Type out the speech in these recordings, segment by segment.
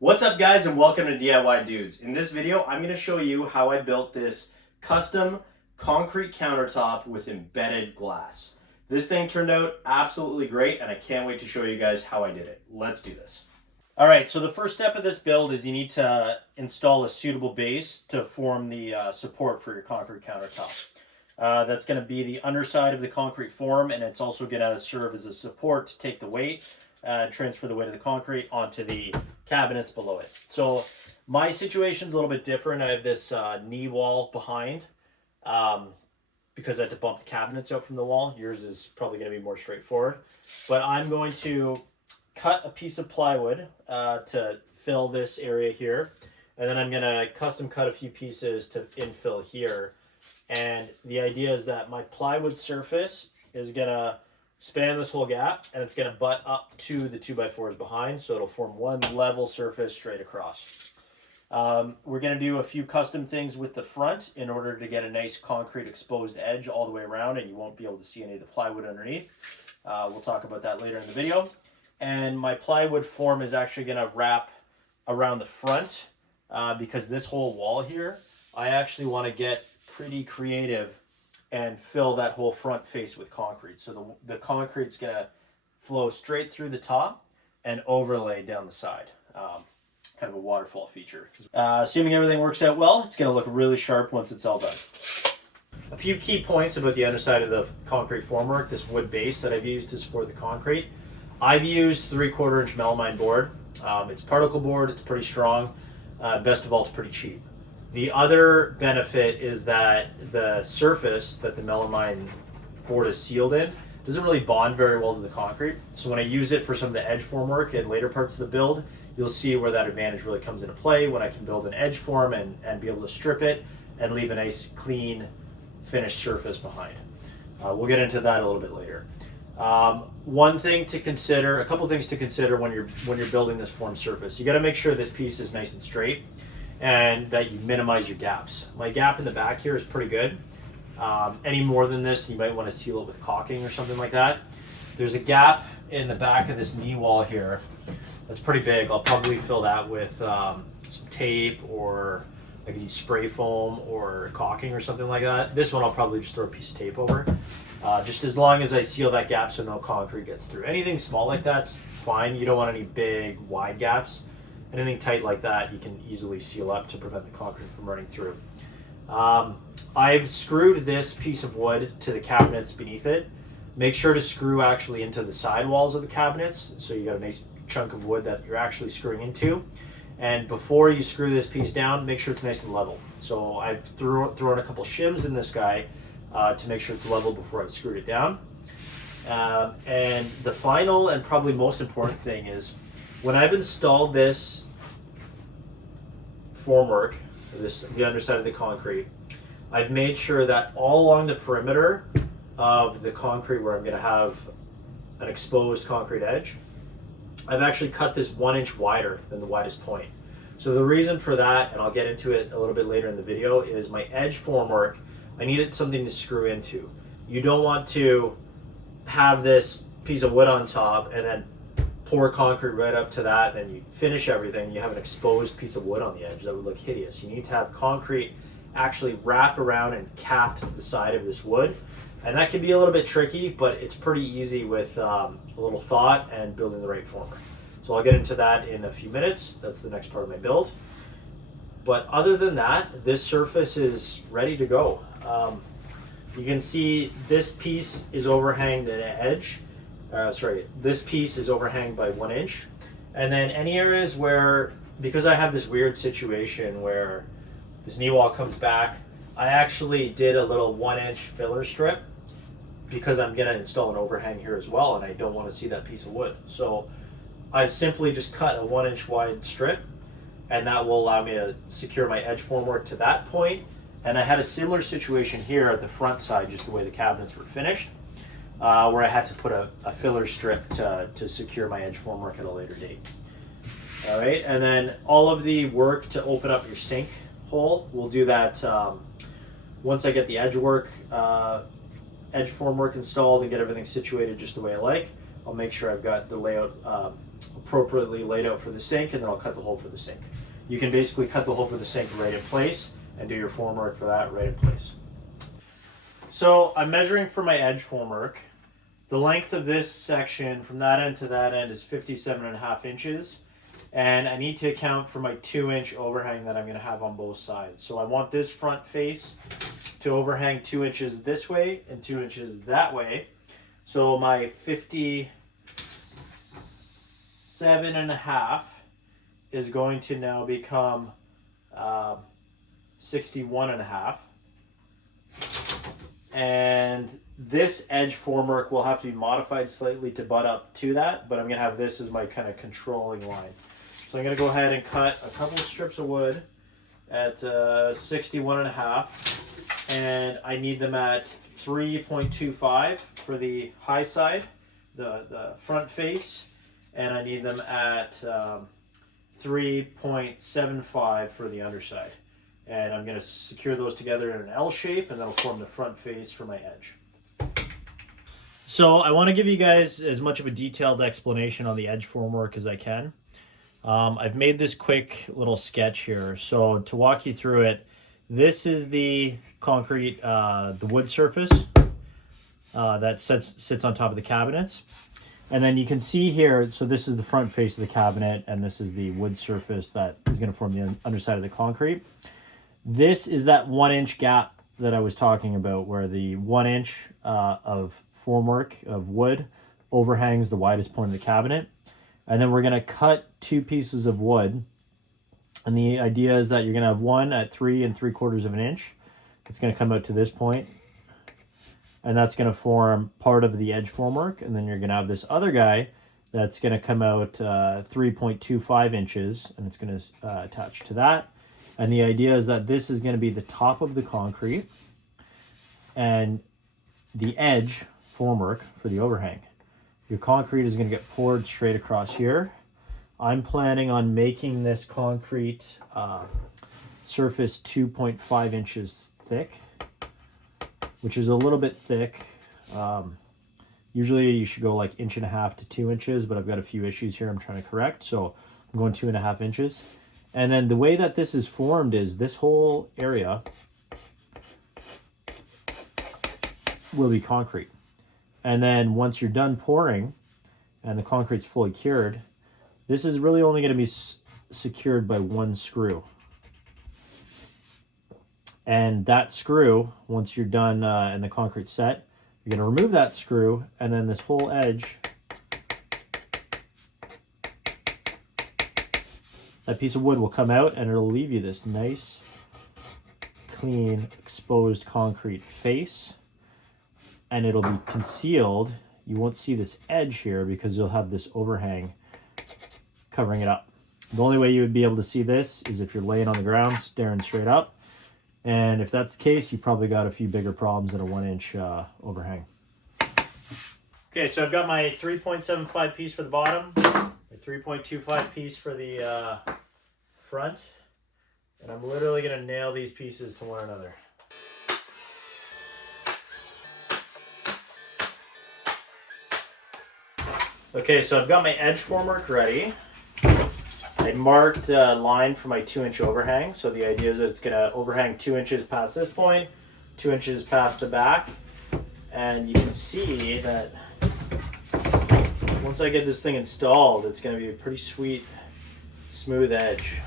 What's up guys and welcome to DIY Dudes. In this video I'm going to show you how I built this custom concrete countertop with embedded glass. This thing turned out absolutely great and I can't wait to show you guys how I did it. Let's do this. Alright, so the first step of this build is you need to install a suitable base to form the support for your concrete countertop. That's going to be the underside of the concrete form, and it's also going to serve as a support to take the weight, transfer the weight of the concrete onto the cabinets below it. So my situation's a little bit different. I have this knee wall behind because I had to bump the cabinets out from the wall. Yours is probably going to be more straightforward. But I'm going to cut a piece of plywood to fill this area here. And then I'm going to custom cut a few pieces to infill here. And the idea is that my plywood surface is going to span this whole gap, and it's going to butt up to the 2x4s behind, so it'll form one level surface straight across. We're going to do a few custom things with the front in order to get a nice concrete exposed edge all the way around, and you won't be able to see any of the plywood underneath. We'll talk about that later in the video. And my plywood form is actually going to wrap around the front because this whole wall here, I actually want to get pretty creative and fill that whole front face with concrete. So the concrete's going to flow straight through the top and overlay down the side. Kind of a waterfall feature. Assuming everything works out well, it's going to look really sharp once it's all done. A few key points about the underside of the concrete formwork, this wood base that I've used to support the concrete. I've used 3/4 inch melamine board. It's particle board, it's pretty strong. Best of all, it's pretty cheap. The other benefit is that the surface that the melamine board is sealed in doesn't really bond very well to the concrete. So when I use it for some of the edge formwork in later parts of the build, you'll see where that advantage really comes into play when I can build an edge form and be able to strip it and leave a nice clean finished surface behind. We'll get into that a little bit later. One thing to consider, a couple things to consider when you're building this form surface. You got to make sure this piece is nice and straight and that you minimize your gaps. My gap in the back here is pretty good. Any more than this, you might want to seal it with caulking or something like that. There's a gap in the back of this knee wall here that's pretty big. I'll probably fill that with some tape, or I can use spray foam or caulking or something like that. This one I'll probably just throw a piece of tape over. Just as long as I seal that gap so no concrete gets through. Anything small like that's fine. You don't want any big wide gaps. Anything tight like that you can easily seal up to prevent the concrete from running through. I've screwed this piece of wood to the cabinets beneath it. Make sure to screw actually into the side walls of the cabinets, so you got a nice chunk of wood that you're actually screwing into. And before you screw this piece down, make sure it's nice and level. So I've thrown a couple shims in this guy to make sure it's level before I've screwed it down. And the final and probably most important thing is, when I've installed this formwork, the underside of the concrete, I've made sure that all along the perimeter of the concrete where I'm going to have an exposed concrete edge, I've actually cut this 1 inch wider than the widest point. So the reason for that, and I'll get into it a little bit later in the video, is my edge formwork, I needed something to screw into. You don't want to have this piece of wood on top and then pour concrete right up to that, then you finish everything, you have an exposed piece of wood on the edge. That would look hideous. You need to have concrete actually wrap around and cap the side of this wood. And that can be a little bit tricky, but it's pretty easy with a little thought and building the right former. So I'll get into that in a few minutes. That's the next part of my build. But other than that, this surface is ready to go. You can see this piece is overhanged at an edge. This piece is overhanged by 1 inch. And then any areas where, because I have this weird situation where this knee wall comes back, I actually did a little 1 inch filler strip because I'm gonna install an overhang here as well, and I don't want to see that piece of wood. So I've simply just cut a 1 inch wide strip, and that will allow me to secure my edge formwork to that point. And I had a similar situation here at the front side, just the way the cabinets were finished, where I had to put a filler strip to secure my edge formwork at a later date. All right, and then all of the work to open up your sink hole, we'll do that once I get the edge formwork installed and get everything situated just the way I like. I'll make sure I've got the layout appropriately laid out for the sink, and then I'll cut the hole for the sink. You can basically cut the hole for the sink right in place and do your formwork for that right in place. So I'm measuring for my edge formwork. The length of this section from that end to that end is 57.5 inches. And I need to account for my 2-inch overhang that I'm going to have on both sides. So I want this front face to overhang 2 inches this way and 2 inches that way. So my 57.5 is going to now become 61.5. And this edge formwork will have to be modified slightly to butt up to that, but I'm going to have this as my kind of controlling line. So I'm going to go ahead and cut a couple of strips of wood at 61.5, and I need them at 3.25 for the high side, the front face, and I need them at 3.75 for the underside. And I'm going to secure those together in an L shape, and that'll form the front face for my edge. So I want to give you guys as much of a detailed explanation on the edge formwork as I can. I've made this quick little sketch here. So to walk you through it, this is the concrete, the wood surface that sits on top of the cabinets. And then you can see here, so this is the front face of the cabinet, and this is the wood surface that is going to form the underside of the concrete. This is that 1-inch gap that I was talking about, where the 1 inch of formwork of wood overhangs the widest point of the cabinet. And then we're going to cut 2 pieces of wood. And the idea is that you're going to have one at 3 3/4 inch. It's going to come out to this point. And that's going to form part of the edge formwork. And then you're going to have this other guy that's going to come out 3.25 inches. And it's going to attach to that. And the idea is that this is going to be the top of the concrete and the edge formwork for the overhang. Your concrete is going to get poured straight across here. I'm planning on making this concrete surface 2.5 inches thick, which is a little bit thick. Usually you should go like 1.5 to 2 inches, but I've got a few issues here I'm trying to correct. So I'm going 2.5 inches. And then the way that this is formed is this whole area will be concrete. And then once you're done pouring and the concrete's fully cured, this is really only going to be secured by 1 screw. And that screw, once you're done and the concrete's set, you're going to remove that screw, and then this whole edge, that piece of wood will come out, and it'll leave you this nice, clean, exposed concrete face. And it'll be concealed. You won't see this edge here because you'll have this overhang covering it up. The only way you would be able to see this is if you're laying on the ground staring straight up. And if that's the case, you probably got a few bigger problems than a 1-inch overhang. Okay, so I've got my 3.75 piece for the bottom, my 3.25 piece for the front, and I'm literally going to nail these pieces to one another. Okay, so I've got my edge formwork ready. I marked a line for my 2-inch overhang. So the idea is that it's going to overhang 2 inches past this point, 2 inches past the back. And you can see that once I get this thing installed, it's going to be a pretty sweet, smooth edge.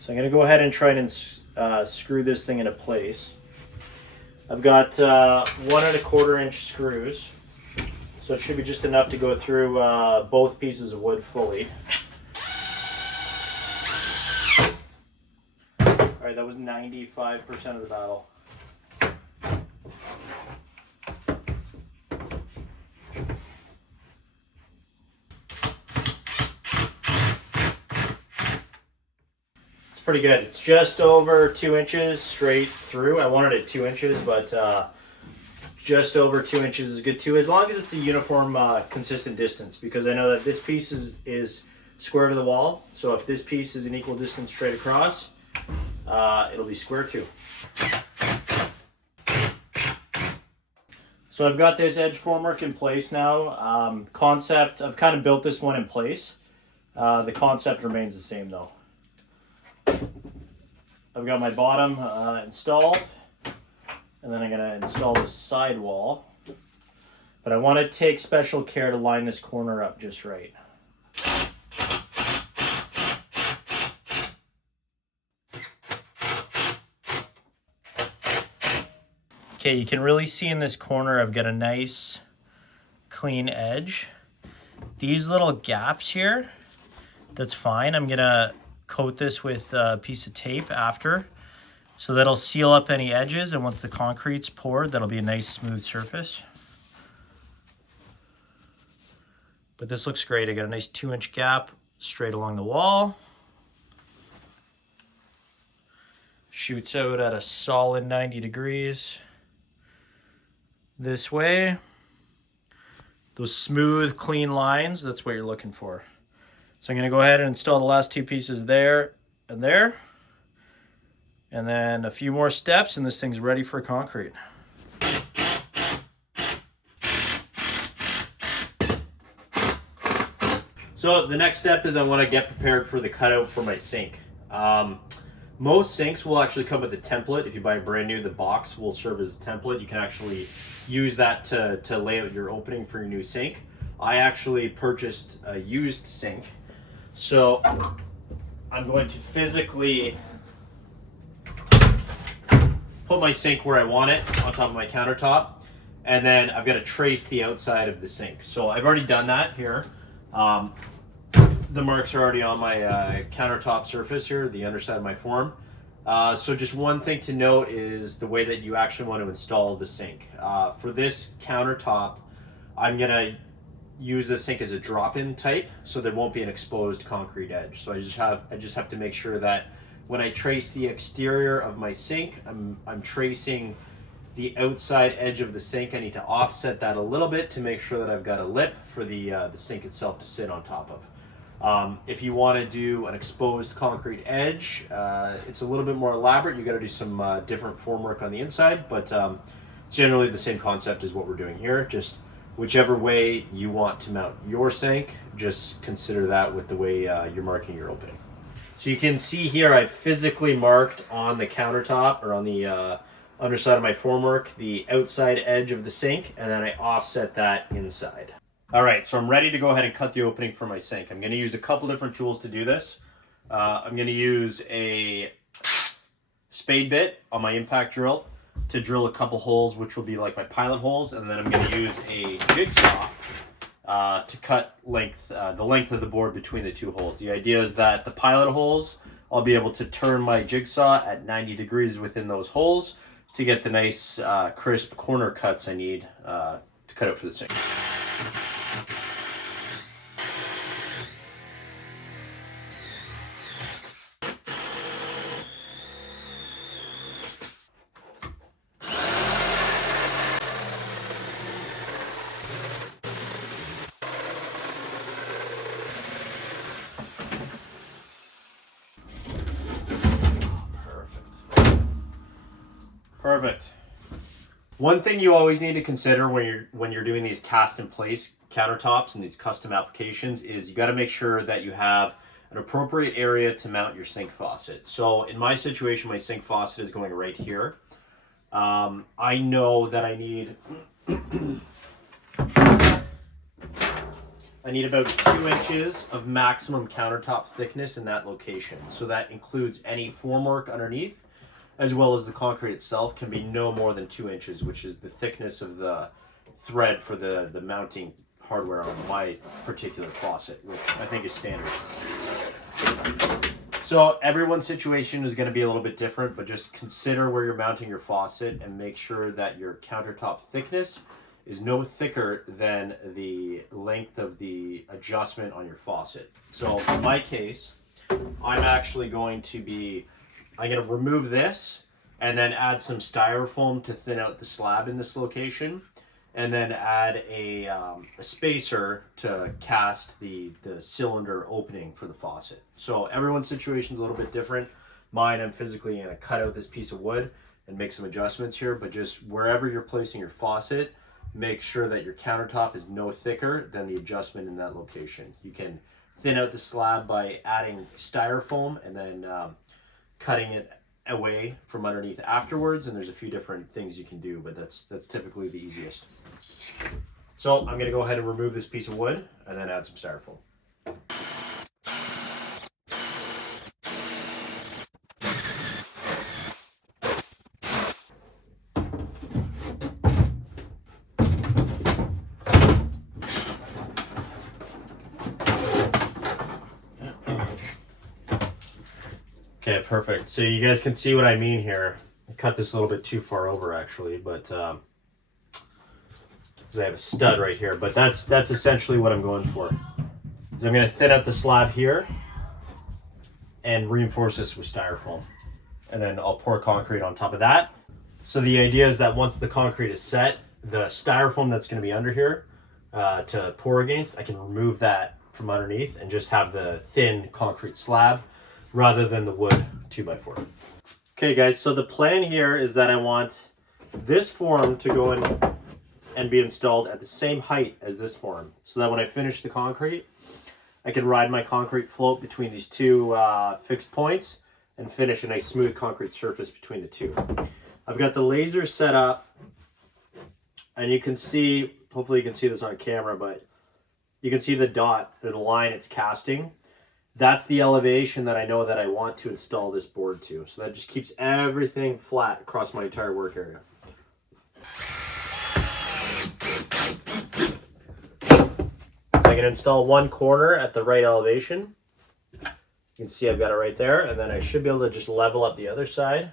So I'm going to go ahead and try and screw this thing into place. I've got 1 1/4 inch screws. So it should be just enough to go through both pieces of wood fully. All right, that was 95% of the battle. It's pretty good. It's just over 2 inches straight through. I wanted it 2 inches, but just over 2 inches is good too, as long as it's a uniform, consistent distance, because I know that this piece is square to the wall. So if this piece is an equal distance straight across, it'll be square too. So I've got this edge formwork in place now. Concept, I've kind of built this one in place. The concept remains the same though. I've got my bottom installed, and then I'm going to install the side wall. But I want to take special care to line this corner up just right. Okay, you can really see in this corner I've got a nice clean edge. These little gaps here, that's fine. I'm gonna coat this with a piece of tape after, so that'll seal up any edges, and once the concrete's poured, that'll be a nice smooth surface. But this looks great. I got a nice 2-inch gap straight along the wall. Shoots out at a solid 90 degrees. This way. Those smooth, clean lines, that's what you're looking for. So I'm gonna go ahead and install the last 2 pieces there and there. And then a few more steps and this thing's ready for concrete. So the next step is I want to get prepared for the cutout for my sink. Most sinks will actually come with a template. If you buy a brand new, the box will serve as a template. You can actually use that to lay out your opening for your new sink. I actually purchased a used sink. So I'm going to physically put my sink where I want it on top of my countertop. And then I've got to trace the outside of the sink. So I've already done that here. The marks are already on my countertop surface here, the underside of my form. So just one thing to note is the way that you actually want to install the sink. For this countertop, I'm gonna use this sink as a drop-in type, so there won't be an exposed concrete edge. So I just have to make sure that when I trace the exterior of my sink, I'm tracing the outside edge of the sink. I need to offset that a little bit to make sure that I've got a lip for the sink itself to sit on top of. If you want to do an exposed concrete edge, it's a little bit more elaborate. You got to do some different formwork on the inside, but generally the same concept as what we're doing here. Just whichever way you want to mount your sink, just consider that with the way you're marking your opening. So you can see here I've physically marked on the countertop or on the underside of my formwork the outside edge of the sink, and then I offset that inside. All right, so I'm ready to go ahead and cut the opening for my sink. I'm gonna use a couple different tools to do this. I'm gonna use a spade bit on my impact drill to drill a couple holes, which will be like my pilot holes, and then I'm gonna use a jigsaw to cut the length of the board between the 2 holes. The idea is that the pilot holes, I'll be able to turn my jigsaw at 90 degrees within those holes to get the nice crisp corner cuts I need to cut out for the sink. Perfect. One thing you always need to consider when you're doing these cast in place countertops and these custom applications is you got to make sure that you have an appropriate area to mount your sink faucet. So in my situation, my sink faucet is going right here. I know that I need about 2 inches of maximum countertop thickness in that location. So that includes any formwork underneath, as well as the concrete itself can be no more than 2 inches, which is the thickness of the thread for the mounting hardware on my particular faucet, which I think is standard. So everyone's situation is going to be a little bit different, but just consider where you're mounting your faucet and make sure that your countertop thickness is no thicker than the length of the adjustment on your faucet. So in my case, I'm actually going to remove this and then add some styrofoam to thin out the slab in this location, and then add a spacer to cast the cylinder opening for the faucet. So everyone's situation is a little bit different. Mine, I'm physically going to cut out this piece of wood and make some adjustments here, but just wherever you're placing your faucet, make sure that your countertop is no thicker than the adjustment in that location. You can thin out the slab by adding styrofoam and then cutting it away from underneath afterwards, and there's a few different things you can do, but that's typically the easiest. So I'm going to go ahead and remove this piece of wood and then add some styrofoam. Okay, perfect. So you guys can see what I mean here. I cut this a little bit too far over actually, but because I have a stud right here, but that's essentially what I'm going for. So I'm going to thin out the slab here and reinforce this with styrofoam. And then I'll pour concrete on top of that. So the idea is that once the concrete is set, the styrofoam that's going to be under here to pour against, I can remove that from underneath and just have the thin concrete slab rather than the wood 2x4. Okay guys, so the plan here is that I want this form to go in and be installed at the same height as this form, so that when I finish the concrete, I can ride my concrete float between these two fixed points and finish a nice smooth concrete surface between the two. I've got the laser set up, and you can see, hopefully you can see this on camera, but you can see the dot or the line it's casting. That's the elevation that I know that I want to install this board to. So that just keeps everything flat across my entire work area. So I can install one corner at the right elevation. You can see I've got it right there, and then I should be able to just level up the other side.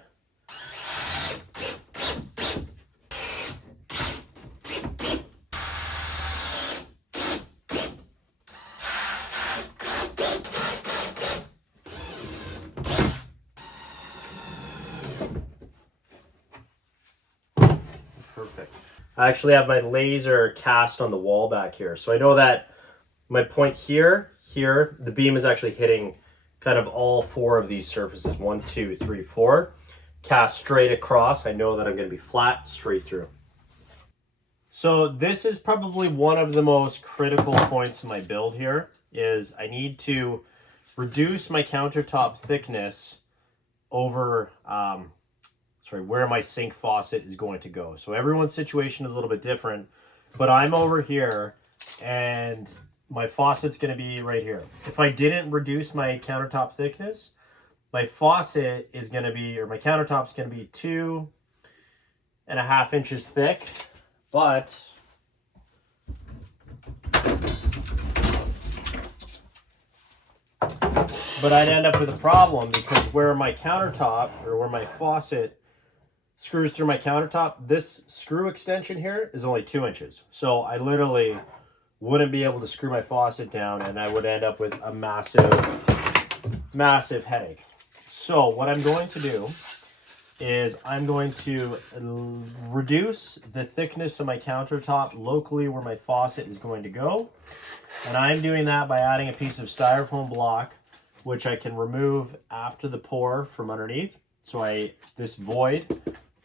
Perfect. I actually have my laser cast on the wall back here. So I know that my point here, the beam is actually hitting kind of all four of these surfaces. 1, 2, 3, 4. Cast straight across. I know that I'm going to be flat straight through. So this is probably one of the most critical points in my build here, is I need to reduce my countertop thickness over where my sink faucet is going to go. So everyone's situation is a little bit different, but I'm over here and my faucet's going to be right here. If I didn't reduce my countertop thickness, my faucet is going to be, or my countertop's going to be 2.5 inches thick, but I'd end up with a problem, because where my countertop, or where my faucet screws through my countertop, this screw extension here is only 2 inches. So I literally wouldn't be able to screw my faucet down, and I would end up with a massive headache. So what I'm going to do is I'm going to reduce the thickness of my countertop locally where my faucet is going to go. And I'm doing that by adding a piece of styrofoam block, which I can remove after the pour from underneath. So this void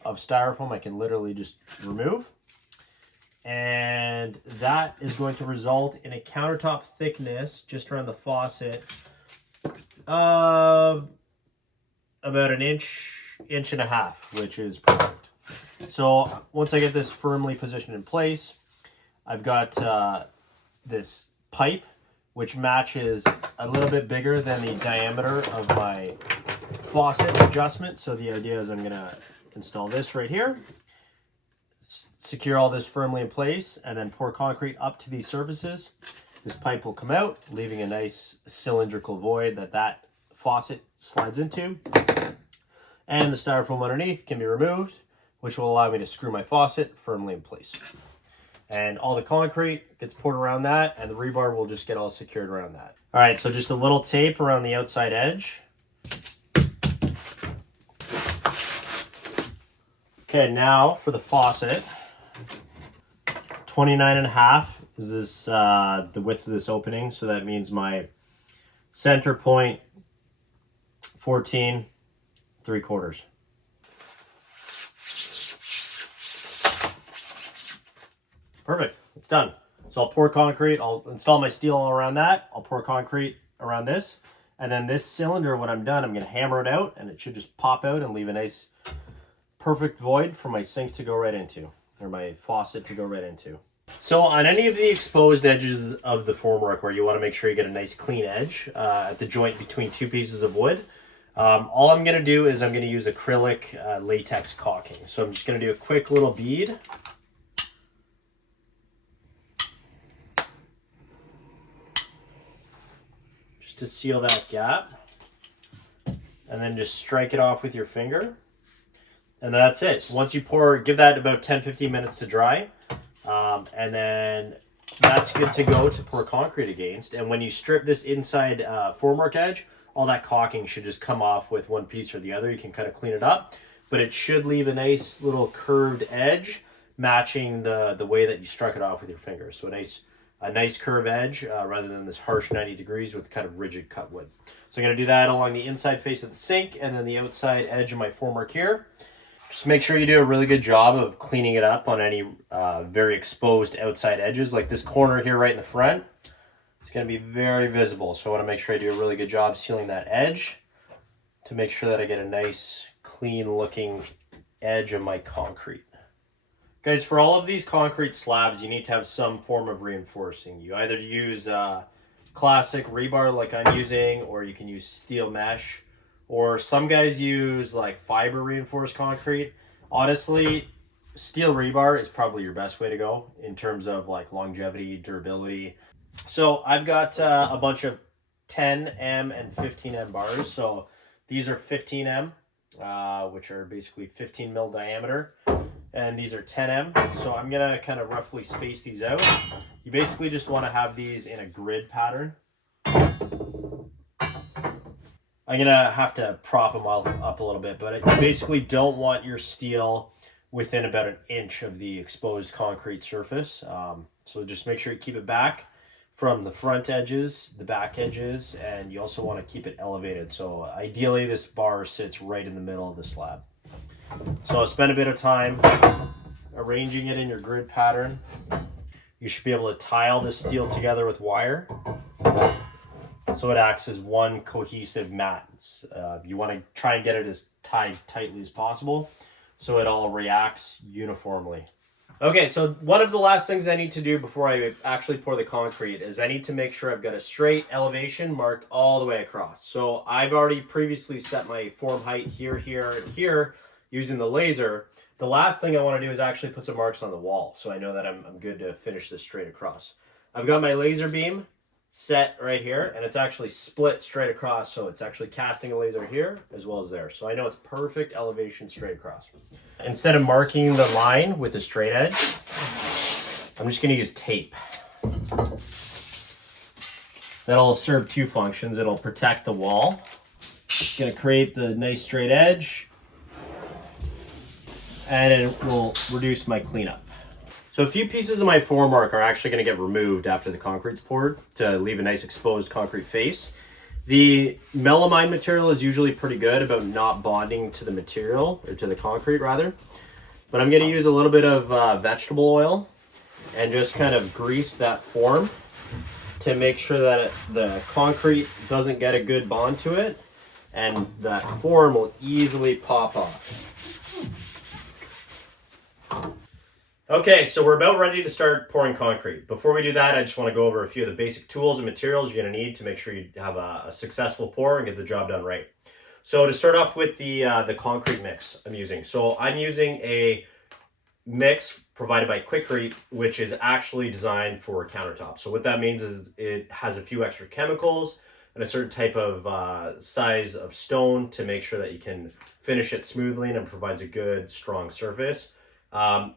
of styrofoam I can literally just remove. And that is going to result in a countertop thickness just around the faucet of about 1.5 inches, which is perfect. So once I get this firmly positioned in place, I've got this pipe, which matches a little bit bigger than the diameter of my faucet adjustment. So the idea is I'm going to install this right here, secure all this firmly in place, and then pour concrete up to these surfaces. This pipe will come out, leaving a nice cylindrical void that faucet slides into. And the styrofoam underneath can be removed, which will allow me to screw my faucet firmly in place. And all the concrete gets poured around that, and the rebar will just get all secured around that. All right, so just a little tape around the outside edge. Okay, now for the faucet. 29.5 is this the width of this opening, so that means my center point 14.75. Perfect. It's done. So I'll pour concrete. I'll install my steel all around that. I'll pour concrete around this. And then this cylinder, when I'm done, I'm going to hammer it out, and it should just pop out and leave a nice perfect void for my sink to go right into, or my faucet to go right into. So on any of the exposed edges of the formwork where you want to make sure you get a nice clean edge at the joint between two pieces of wood, all I'm going to do is I'm going to use acrylic latex caulking. So I'm just going to do a quick little bead. Just to seal that gap. And then just strike it off with your finger. And that's it. Once you pour, give that about 10-15 minutes to dry. And then that's good to go to pour concrete against. And when you strip this inside formwork edge, all that caulking should just come off with one piece or the other. You can kind of clean it up, but it should leave a nice little curved edge matching the way that you struck it off with your fingers. So a nice curved edge rather than this harsh 90 degrees with kind of rigid cut wood. So I'm going to do that along the inside face of the sink and then the outside edge of my formwork here. Just make sure you do a really good job of cleaning it up on any very exposed outside edges. Like this corner here right in the front, it's going to be very visible. So I want to make sure I do a really good job sealing that edge to make sure that I get a nice clean looking edge of my concrete. Guys, for all of these concrete slabs, you need to have some form of reinforcing. You either use classic rebar like I'm using, or you can use steel mesh. Or some guys use like fiber reinforced concrete. Honestly, steel rebar is probably your best way to go in terms of like longevity, durability. So I've got a bunch of 10M and 15M bars. So these are 15M, which are basically 15 mil diameter. And these are 10M. So I'm gonna kind of roughly space these out. You basically just wanna have these in a grid pattern. I'm going to have to prop them all up a little bit, but you basically don't want your steel within about an inch of the exposed concrete surface. So just make sure you keep it back from the front edges, the back edges, and you also want to keep it elevated. So ideally this bar sits right in the middle of the slab. So I'll spend a bit of time arranging it in your grid pattern. You should be able to tile this steel together with wire. So it acts as one cohesive mat. You want to try and get it as tied tightly as possible so it all reacts uniformly. Okay, so one of the last things I need to do before I actually pour the concrete is I need to make sure I've got a straight elevation marked all the way across. So I've already previously set my form height here, here, and here using the laser. The last thing I want to do is actually put some marks on the wall so I know that I'm good to finish this straight across. I've got my laser beam set right here, and it's actually split straight across, so it's actually casting a laser here as well as there. So I know it's perfect elevation straight across. Instead of marking the line with a straight edge, I'm just going to use tape. That'll serve two functions. It'll protect the wall. It's going to create the nice straight edge, and it will reduce my cleanup. So a few pieces of my formwork are actually going to get removed after the concrete's poured to leave a nice exposed concrete face. The melamine material is usually pretty good about not bonding to the material, or to the concrete rather. But I'm going to use a little bit of vegetable oil and just kind of grease that form to make sure that the concrete doesn't get a good bond to it, and that form will easily pop off. Okay, so we're about ready to start pouring concrete. Before we do that, I just want to go over a few of the basic tools and materials you're going to need to make sure you have a successful pour and get the job done right. So to start off with the concrete mix I'm using. So I'm using a mix provided by Quikrete, which is actually designed for countertop. So what that means is it has a few extra chemicals and a certain type of size of stone to make sure that you can finish it smoothly, and it provides a good, strong surface.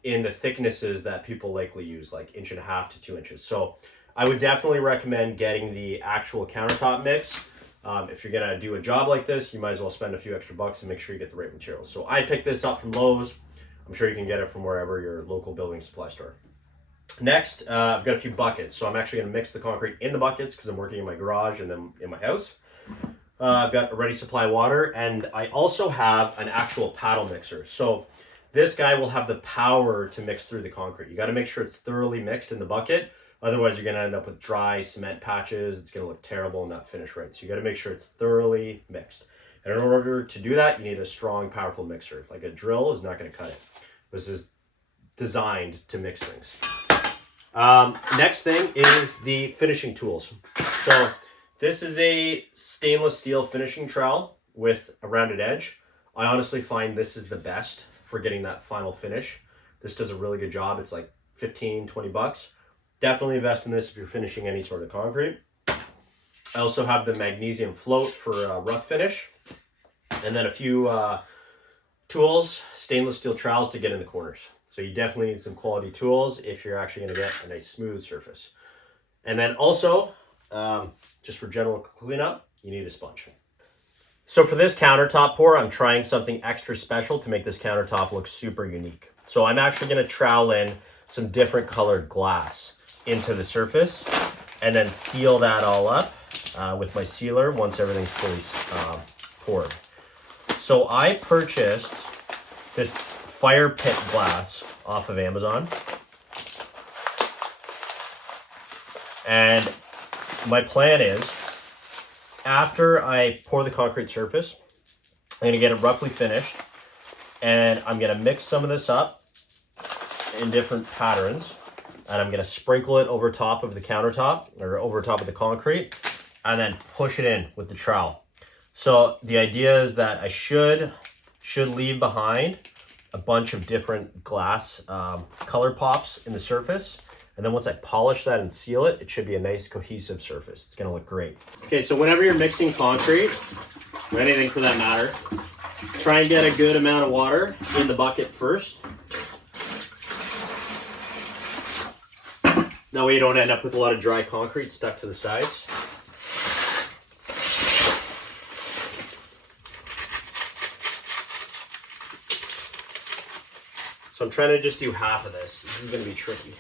In the thicknesses that people likely use, like 1.5 to 2 inches. So I would definitely recommend getting the actual countertop mix. If you're gonna do a job like this, you might as well spend a few extra bucks and make sure you get the right materials. So I picked this up from Lowe's. I'm sure you can get it from wherever your local building supply store. Next, I've got a few buckets. So I'm actually gonna mix the concrete in the buckets because I'm working in my garage and then in my house. I've got a ready supply water, and I also have an actual paddle mixer. So This guy will have the power to mix through the concrete. You got to make sure it's thoroughly mixed in the bucket. Otherwise, you're going to end up with dry cement patches. It's going to look terrible and not finish right. So you got to make sure it's thoroughly mixed. And in order to do that, you need a strong, powerful mixer. Like a drill is not going to cut it. This is designed to mix things. Next thing is the finishing tools. So this is a stainless steel finishing trowel with a rounded edge. I honestly find this is the best for getting that final finish. This does a really good job. It's like 15, 20 bucks. Definitely invest in this if you're finishing any sort of concrete. I also have the magnesium float for rough finish. And then a few tools, stainless steel trowels to get in the corners. So you definitely need some quality tools if you're actually going to get a nice smooth surface. And then also, just for general cleanup, you need a sponge. So for this countertop pour, I'm trying something extra special to make this countertop look super unique. So I'm actually going to trowel in some different colored glass into the surface and then seal that all up with my sealer once everything's fully poured. So I purchased this fire pit glass off of Amazon. And my plan is, after I pour the concrete surface, I'm going to get it roughly finished. And I'm going to mix some of this up in different patterns. And I'm going to sprinkle it over top of the countertop or over top of the concrete and then push it in with the trowel. So the idea is that I should leave behind a bunch of different glass color pops in the surface. And then once I polish that and seal it, it should be a nice cohesive surface. It's gonna look great. Okay, so whenever you're mixing concrete, or anything for that matter, try and get a good amount of water in the bucket first. That way you don't end up with a lot of dry concrete stuck to the sides. So I'm trying to just do half of this. This is going to be tricky.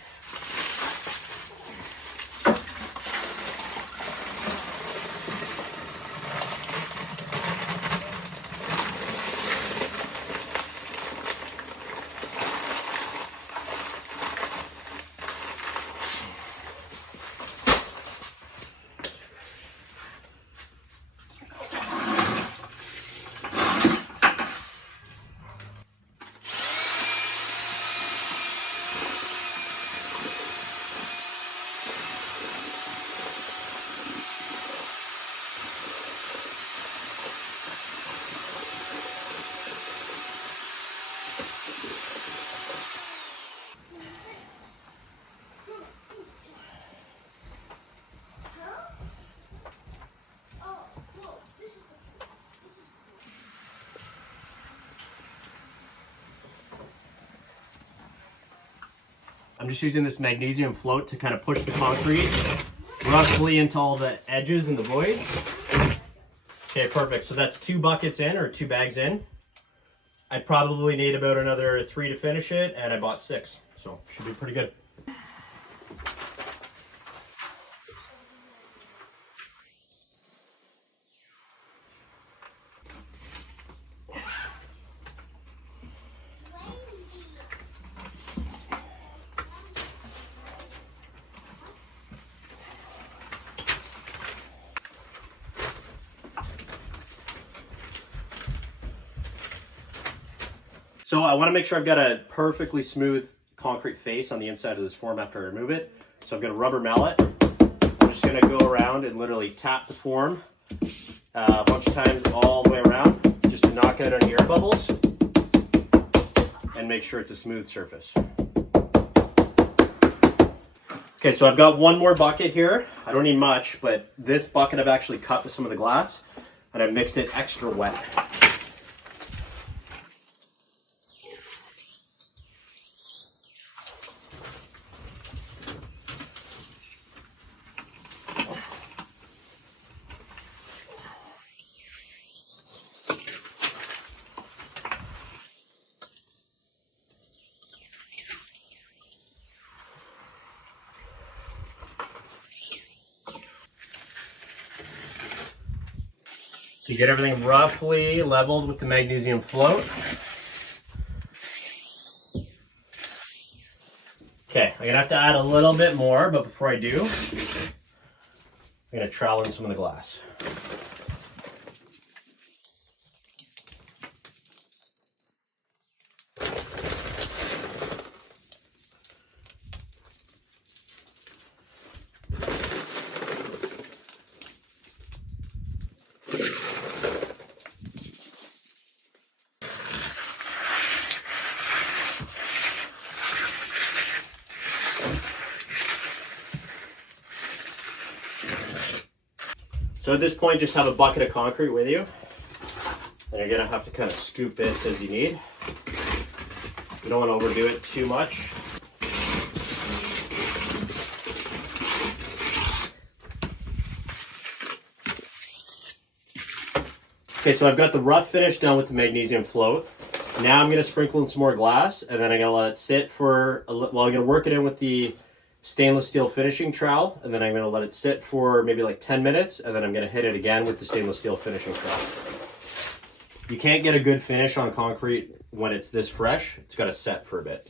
I'm just using this magnesium float to kind of push the concrete roughly into all the edges and the voids. Okay, perfect. So that's 2 buckets in, or 2 bags in. I probably need about another 3 to finish it, and I bought 6, so should be pretty good. So I want to make sure I've got a perfectly smooth concrete face on the inside of this form after I remove it. So I've got a rubber mallet. I'm just going to go around and literally tap the form a bunch of times all the way around just to knock out any air bubbles and make sure it's a smooth surface. Okay, so I've got one more bucket here. I don't need much, but this bucket I've actually cut with some of the glass and I've mixed it extra wet. So you get everything roughly leveled with the magnesium float. Okay, I'm gonna have to add a little bit more, but before I do, I'm gonna trowel in some of the glass. So at this point, just have a bucket of concrete with you. And you're gonna have to kind of scoop this as you need. You don't want to overdo it too much. Okay, so I've got the rough finish done with the magnesium float. Now I'm gonna sprinkle in some more glass, and then I'm gonna let it sit for a little. Well, I'm gonna work it in with the stainless steel finishing trowel, and then I'm gonna let it sit for maybe like 10 minutes, and then I'm gonna hit it again with the stainless steel finishing trowel. You can't get a good finish on concrete when it's this fresh. It's gotta set for a bit.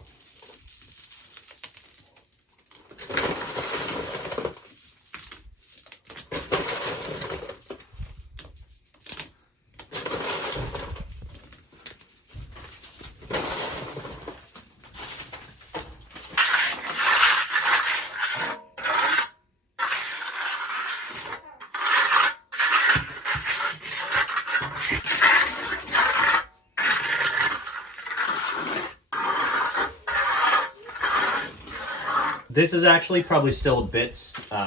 This is actually probably still a bit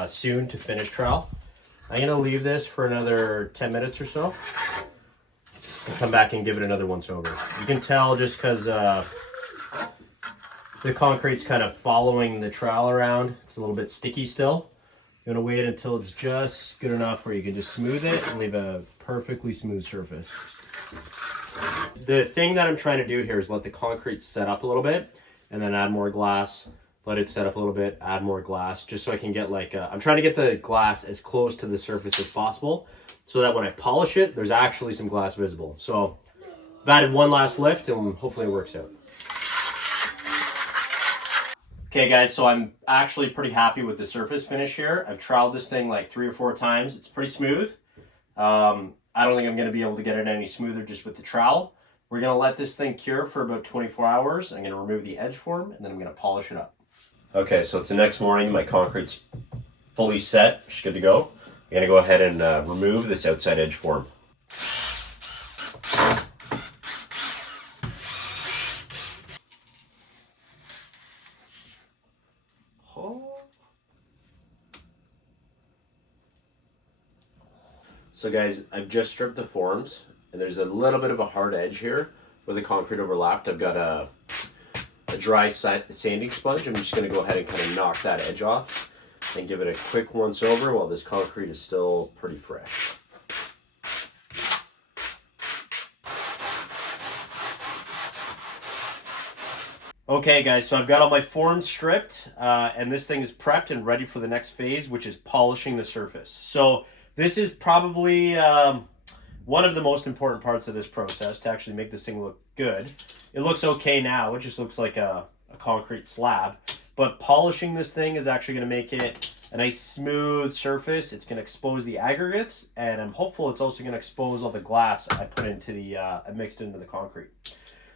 soon to finish trowel. I'm gonna leave this for another 10 minutes or so. And come back and give it another once over. You can tell just because the concrete's kind of following the trowel around. It's a little bit sticky still. You're gonna wait until it's just good enough where you can just smooth it and leave a perfectly smooth surface. The thing that I'm trying to do here is let the concrete set up a little bit and then add more glass. Let it set up a little bit, add more glass, just so I can get like, I'm trying to get the glass as close to the surface as possible so that when I polish it, there's actually some glass visible. So I've added one last lift and hopefully it works out. Okay guys, so I'm actually pretty happy with the surface finish here. I've troweled this thing like 3 or 4 times. It's pretty smooth. I don't think I'm gonna be able to get it any smoother just with the trowel. We're gonna let this thing cure for about 24 hours. I'm gonna remove the edge form and then I'm gonna polish it up. Okay, so it's the next morning. My concrete's fully set. It's good to go. I'm gonna go ahead and remove this outside edge form. So guys, I've just stripped the forms, and there's a little bit of a hard edge here where the concrete overlapped. I've got a dry sanding sponge. I'm just going to go ahead and kind of knock that edge off and give it a quick once over while this concrete is still pretty fresh. Okay guys, so I've got all my forms stripped and this thing is prepped and ready for the next phase, which is polishing the surface. So this is probably one of the most important parts of this process to actually make this thing look good. It looks okay now, it just looks like a concrete slab, but polishing this thing is actually going to make it a nice smooth surface. It's going to expose the aggregates, and I'm hopeful it's also going to expose all the glass I put into the, I mixed into the concrete.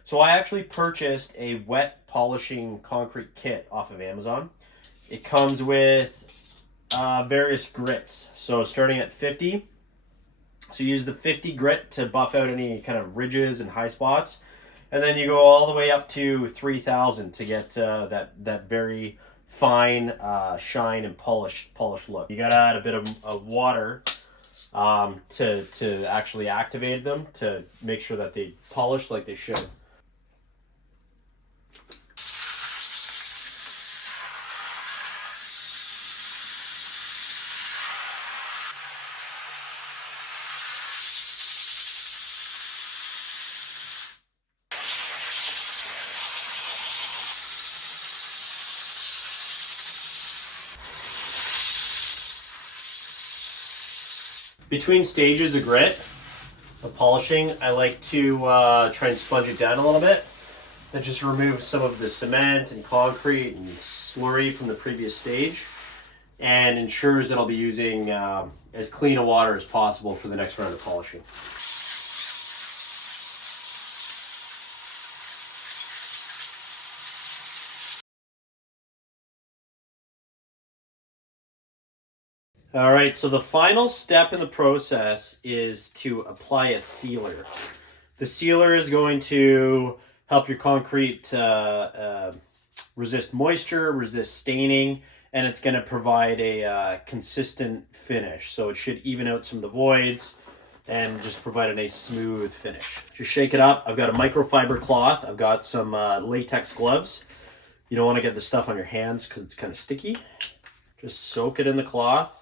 So I actually purchased a wet polishing concrete kit off of Amazon. It comes with various grits. So starting at 50, so you use the 50 grit to buff out any kind of ridges and high spots. And then you go all the way up to 3,000 to get that very fine shine and polished look. You gotta add a bit of water to actually activate them to make sure that they polish like they should. Between stages of grit, of polishing, I like to try and sponge it down a little bit. That just removes some of the cement and concrete and slurry from the previous stage and ensures that I'll be using as clean a water as possible for the next round of polishing. All right, so the final step in the process is to apply a sealer. The sealer is going to help your concrete resist moisture, resist staining, and it's going to provide a consistent finish. So it should even out some of the voids and just provide a nice smooth finish. Just shake it up. I've got a microfiber cloth. I've got some latex gloves. You don't want to get the stuff on your hands because it's kind of sticky. Just soak it in the cloth.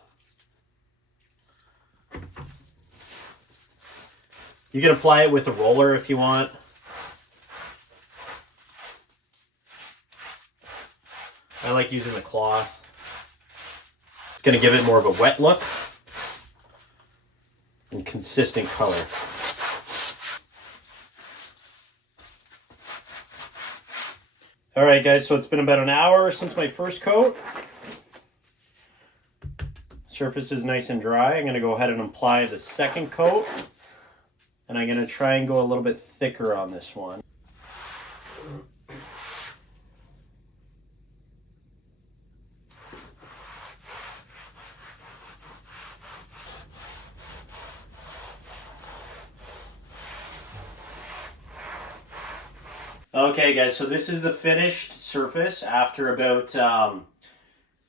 You can apply it with a roller if you want. I like using the cloth. It's going to give it more of a wet look and consistent color. All right, guys, so it's been about an hour since my first coat. Surface is nice and dry. I'm going to go ahead and apply the second coat. And I'm going to try and go a little bit thicker on this one. Okay guys, so this is the finished surface after about,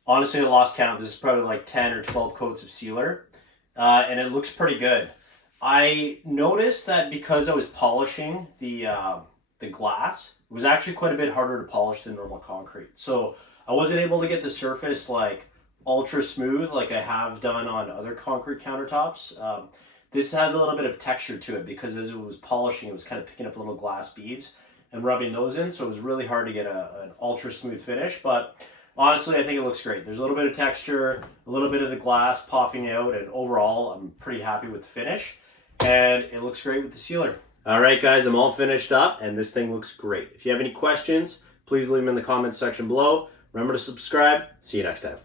honestly I lost count, this is probably like 10 or 12 coats of sealer, and it looks pretty good. I noticed that because I was polishing the glass, it was actually quite a bit harder to polish than normal concrete. So I wasn't able to get the surface like ultra smooth like I have done on other concrete countertops. This has a little bit of texture to it because as it was polishing, it was kind of picking up little glass beads and rubbing those in, so it was really hard to get an ultra smooth finish, but honestly I think it looks great. There's a little bit of texture, a little bit of the glass popping out, and overall I'm pretty happy with the finish, and it looks great with the sealer. All right guys, I'm all finished up and this thing looks great. If you have any questions, please leave them in the comments section below. Remember to subscribe. See you next time.